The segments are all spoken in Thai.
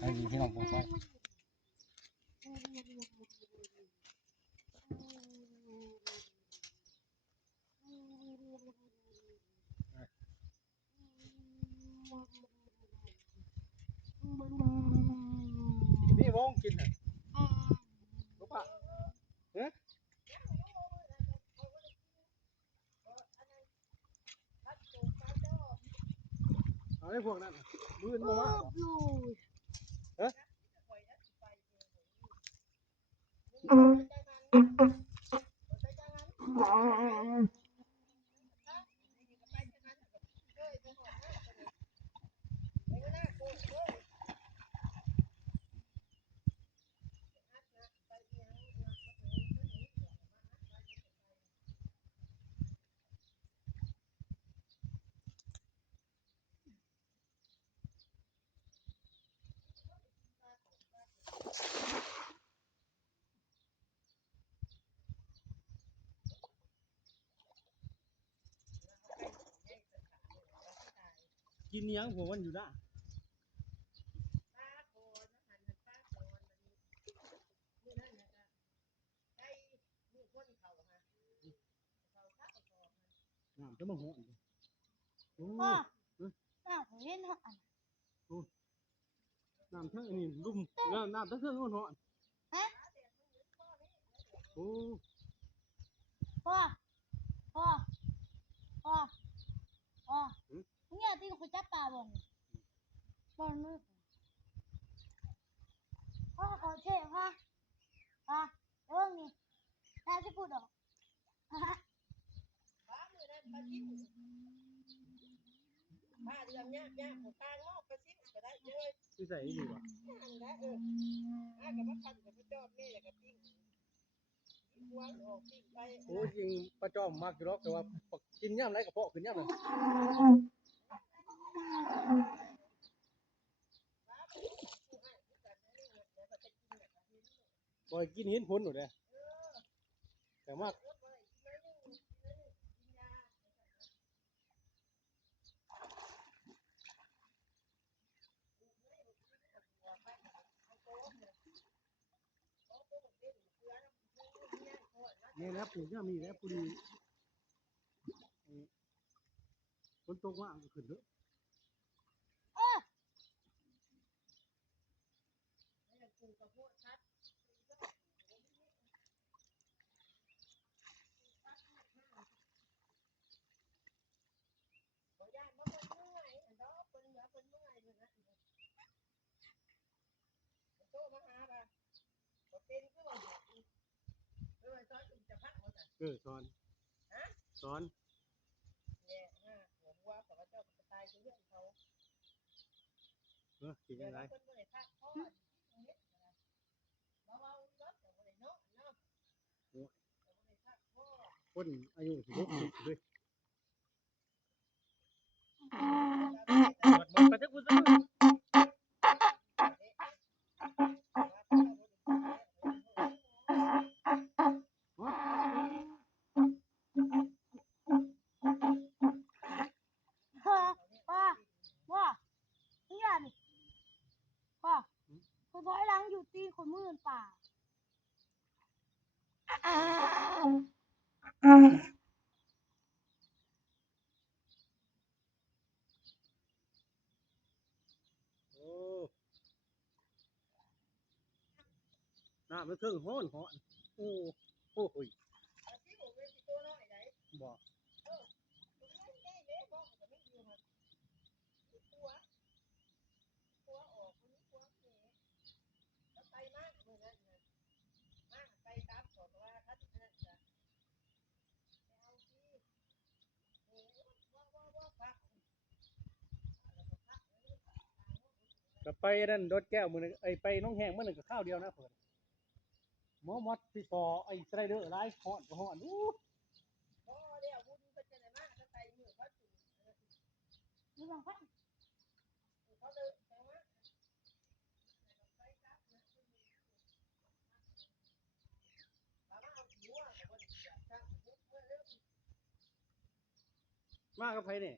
ให้ดีพี่น้องผมไปนี่วงกินอ่ะรู้ปะเอ๊ะเอาไอ้พวกนั้นมืนมาว่าเอ๊ะกินยังหัวมันอยู่ได้น้ำจะมาหัวพ่อน้ำของเล่นเหรอน้ำทั้งนี้ลุ่มน้ำทั้งเครื่องหัวฮะโอ้พ่อพ่อพ่อพ่อเนี่ยที่เขาจับปลาบ่งบ่งมือพ่อขอเช่พ่อพ่อเรื่องนี้น่าจะพูดออกผ้าเรื่องยากของกลางงอกกระซิบก็ได้เยอะ ที่ใส่อยู่อ่ะนั่นแหละกับมาคันกับจอดนี่แหละกับปิ้งหัวออกปิ้งไปโอ้จริงปลาจอมมากอยู่หรอกแต่ว่ากินย่ำไรกับเพาะขึ้นย่ำเลยบ่อยกินเห็นผลหนูเลยแต่มากนี่แล้วปลูกเนี่ยมีแล้วพอดีฝนตกว่าขึ้นเยอะสอนสอนกินยังไงคนอายุ16 ปีด้วยไปเถอะคุณพ่อพ่อเนี่ยนี่พ่อคุณพ่อล้างอยู่ตีคนมือป่าน้ำมันเครื่องห้อนห้อนโอ้โอ้โหบอกกับไปนั่นรถแก้วมือนึงไอไปน้องแห้งมือนึงกับข้าวเดียวนะเพื่อนหมอมัดที่คอไอสไลเดอร์ไล่ห้อนก็ห้อนอู้ดูบางพันมากกับไปเนี่ย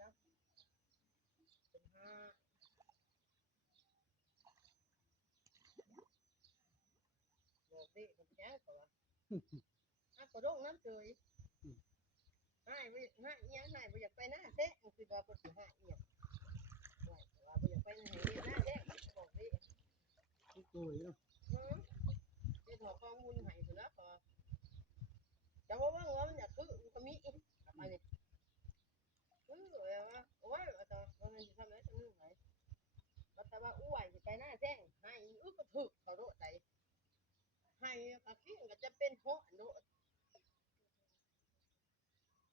แล้วเป็นห้าบอกดิมันแย่กว่าอ่ะกระโดดน้ำเฉยให้ไม่ให้ยังให้ไม่อยากไปหน้าเซ็กคือว่าคนที่ให้เอียงว่าไม่อยากไปไหนหน้าเซ็กบอกดิ โอ้ยเนาะ ที่ถอดข้อมูลให้คนละพอจะว่าว่ามันอยากคือก็มีอะไรนี่คือว่าโอ้ยต่อวันนี้ทำอะไรทำนู่นไหนแต่ว่าอ้วยไปหน้าแจ้งให้ก็ถึกเขาโดดใจให้ก็ขี้ก็จะเป็นโหดโดด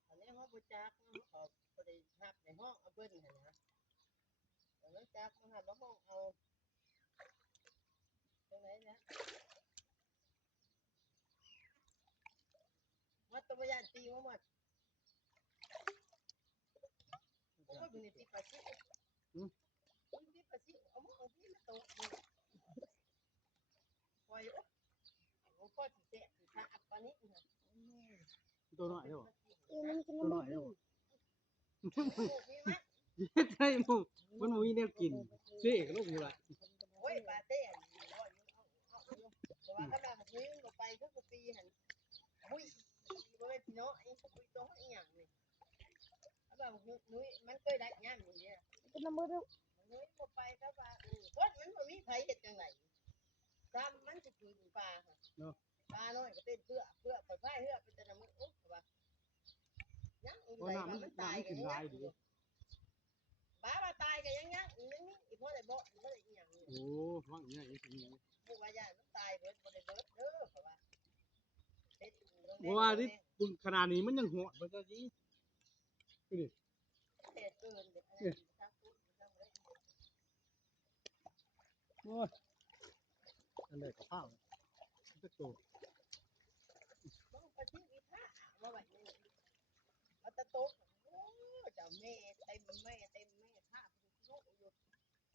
อันนี้เขาบูจักเขาบริหับในห้องเอาเบิ้ลเห็นนะแต่แล้วจักมาหับแล้วห้องเอาตรงไหนนะวัดตัวยันตีว่าหมดโอ้ยเป็นตีปลาชิตีปลาชิเอามือเอาที่มาตกปล่อยโอ้ก็ตีเตะตีขาอับปานี้นะ ตัวน้อยเด้อ มันกิน ตัวน้ น้ำ อยเด้อ มีไหม ใช่หมูมันบ่มีแนวกินเจ๊ก็ลูกหมูละ โอ้ยปลาเต้นแต่ว่าก็ได้มาคุยมันไปทุกปีหันมุ้ยบ่เป็นพี่น้องไอ้คุยตรงไอ้หยังนี่แล้วแบบนุ้ยมันเคยได้งานอย่างเงี้ย กินน้ำมือดู นุ้ยบ่ไปก็ว่าคนมันบ่มีไผเฮ็ดจังไดซ้ำมันสิคือปลาค่ะปลาน้อยก็เต้นเพื่อปล่อยไฟเพื่อเป็นแต่ละมื้อโอ้ว่ายังอี เพราะ ไหน น้ำ ว่า มัน มัน น้ำ ตาย มัน กั กิ น น ยัง หลายดี บ้าว่าตายกันยังนี่อีพ่อได้บ่บ่ได้อีหยังนี่ โอ้ว่างอย่างนี้สิ ผู้ว่าย่านมันตายเบิดบ่ได้เบิดเด้อเพราะว่าเฮ็ด บ่ว่าที่บุญขนาดนี้มันยังโหดบ่ซะสิ เฮ็ดเกินเด็กอันนั้นซักปุ๊บซักเลย โอ้ยอันใดกับข้าวจักโต ต้องไปที่วิทามาไว้นี่เอาตะโต๊ะโอ้เจ้าแม่เต็มแม่ผ้าลูกอยู่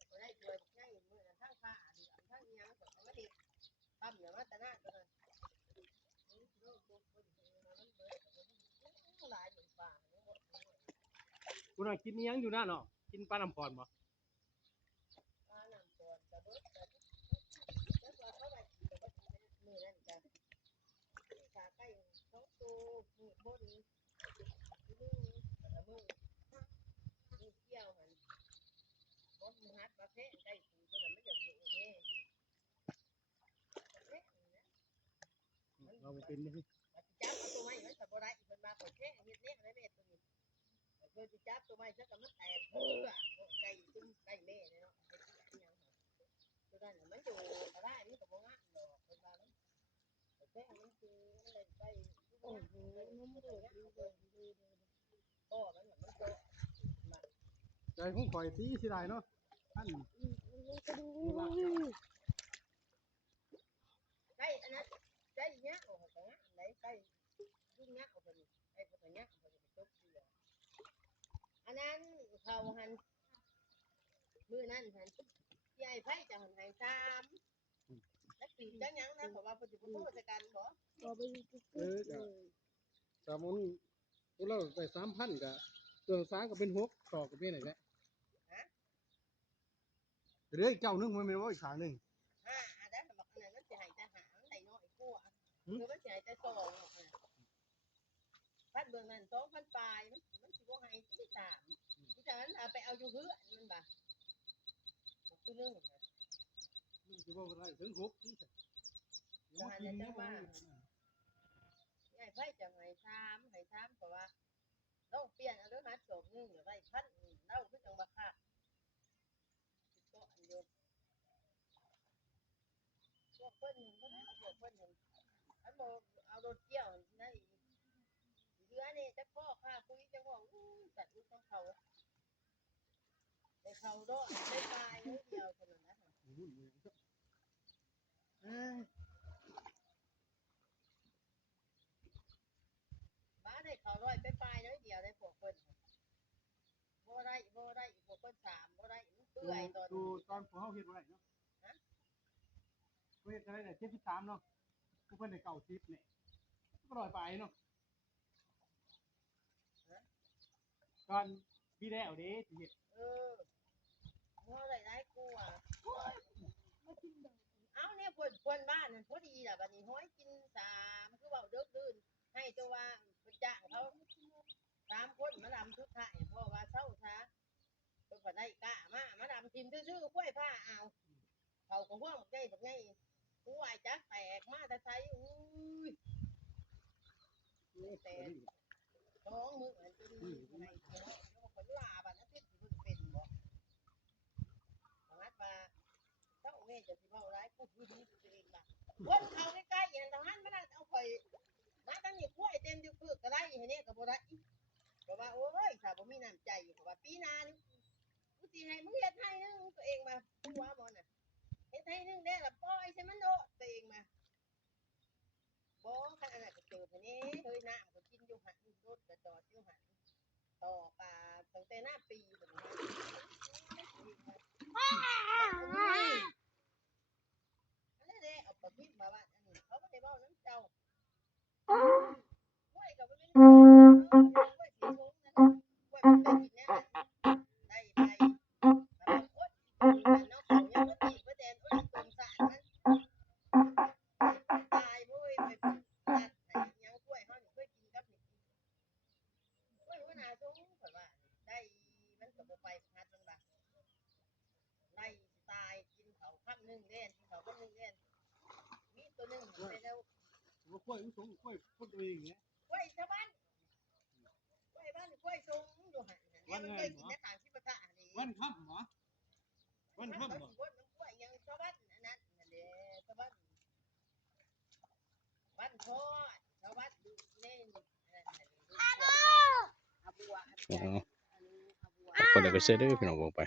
บ่ได้ช่วยง่ายมื้อนั้นทั้งผ้าทั้งหยังก็มาเฮ็ดปั๊มอย่ามาตะหน้าตัวนั้นหลายอยู่ป่า กูน่ะกินอิหยังอยู่นั่นเนาะกินปลาน้ำพรบ่ ปลาน้ำก่อนจะเบิดจะแล้วก็เขาไปมื้อนั้นจ้ะขาไก่2ตัวมื้อบนมือมือเกี่ยวหันบ่มือหัดประเภทไก่ปูตัวนั้นไม่อยากอยู่นี่ เราบ่เป็นนี่ จับเอาตัวไม้มันจะบ่ได้เพิ่นมาขอแค่เฮ็ดเนี่ยอะไรแม่ตัวนี้เพิ่นสิจับตัวไม้ซะก็มันแตกไก่ซุ่มไก่แม่เนาะตัวนั้นมันอยู่ก็ได้มันก็บ่งามดอกเพิ่นว่ามันแค่มันคือมันได้ไปโอ้โหมันบ่ได้พ่อมันมันโต ใจของข่อยตีสิได้เนาะท่าน ไก่อันนั้นไก่เนี้ยโอ้โหไหนไก่ยุ่งเนี้ยโอ้โหไอ้พวกเนี้ยโอ้โหตกเสืออันนั้นเขาหันมือนั่นหันที่ไอ้ไผ่จะหันหายซ้ำแล้วปีจังยังนะเพราะว่าปัจจุบันโทษกันบ่ พอไป ก็มันพวกเราได้3,000ก็เครื่องสร้างก็เป็น6ต่อก็เป็นอะไรแหละเหลืออีกเจ้านึงมันแม่นว่าอีกข้างนึง อันนั้นบอกอันนั้นมันจะหายจะหาไหนน้อยกว่าคือมันจะหายจะสองพัดเบื้องนั้น2,000ปลายมันสิบ่หายที่3ที่จากนั้นไปเอาอยู่เฮือนมันบ่คือนึง มันสิบ่ได้ถึง6นี่จ้ะ จะหันจะบ้าไอ้ไผ่จะหายซ้ำเพราะว่าต้องเปลี่ยนเอาด้วยมัดจบนึงหรือว่าพันเล่าคือจังบักคักก็อันเดียวพวกเพิ่นก็ได้พวกเพิ่นอันโมเอารถเกี่ยวนั่นเรือนี่จะพ่อข้าคุยจังว่าตัดลูกของเขาในเขาด้วยได้ตายนิดเดียวคนนั้นนะบ้าได้เขาร้อยไปปลายน้อยเดียวได้พวกเพิ่นบ่ได้พวกเพิ่น3บ่ได้มันเปื่อยตอน ดูตอนพวกเฮาเฮ็ดบ่ได้เนาะเฮ็ดได้ได้73เนาะผู้เพิ่นได้90นี่ก็ร้อยไปเนาะการปี พี่แล้วเด้สิเฮ็ด เมื่อไรได้กูอ่ะเอาเนี่ยคนบ้านนั่นพอดีล่ะบัดนี้ห้อยกิน3คือเบาเด้อคืนให้ตัวว่าจ้างเขา3คนมาลำทุกท่ายเพราะว่าเศร้าช้าเพิ่นก็ได้กล้ามาลำทีมซื่อๆกล้วยผ้าเอาเขาก็ห่วงบักไงกูว่าจักแตกมาแต่ไสอุ้ยแต่ท้องมือจนให้เนาะแล้วก็ลาบัดนั้นที่เพิ่นเป็นบ่สมัดว่าเจ้าแม่จะสิเว้าร้ายกูคือดีตัวเองล่ะวนเข้าใกล้ๆอย่างทหารมานั่นเอาข่อยมาตั้งนี่กล้วยเต็มอยู่คือก็ได้ให้เนี่ยก็บ่ได้ก็ว่าโอ้ยถ้าบ่มีน้ำใจก็ว่าปีหน้านี่กูสิให้มึงเฮ็ดให้นึงตัวเองมากูว่าบ่น่ะเฮ็ดให้นึงได้ล่ะปล่อยใช่มันโดตัวเองมาบ่คันอันนั้นก็เจอไปนี่เฮ้ยน้ำก็กินอยู่หั่นรถก็จอดอยู่หั่นต่อปลาตั้งแต่หน้าปีพุ่นน่ะอันนี้เด้เอาปลาพิษมาว่าอันนี้เขาบ่ได้เว้าน้ำเจ้ากล้วยก็บ่เป็นกล้วยสีชงนั่นกล้วยมันเป็นกินแน่ได้ไปแล้วก็อดเนาะเขายังบ่ตีบ่แดนโอ้ยตมสะนั้นตายบ่ยไปตัดให้ยังกล้วยเฮานี่เคยกินกับนี่กล้วยหัวหน้าชงข่อยว่าได้มันก็บ่ไปพัดมันบ่ได้ตายกินเขาคำนึงเล่นกินเขาคำนึงเล่นมีตัวนึงไปแล้ว ว่ากล้วยอุ้งสงกล้วยคนตัวเองเนี่ย กล้วยชาวบ้านกล้วยบ้านกล้วยทรงอยู่หันเนี่ยมันเคยกินในทางที่ประทะนี่ วันค่ำเหรอวันค่ำเหรอ น้ำกล้วยยังชาวบ้านนั่นนั่นเด้ชาวบ้านบ้านทอดชาวบ้านดูเล่นอาบัว คนไหนก็เสร็จได้พี่น้องบอกไป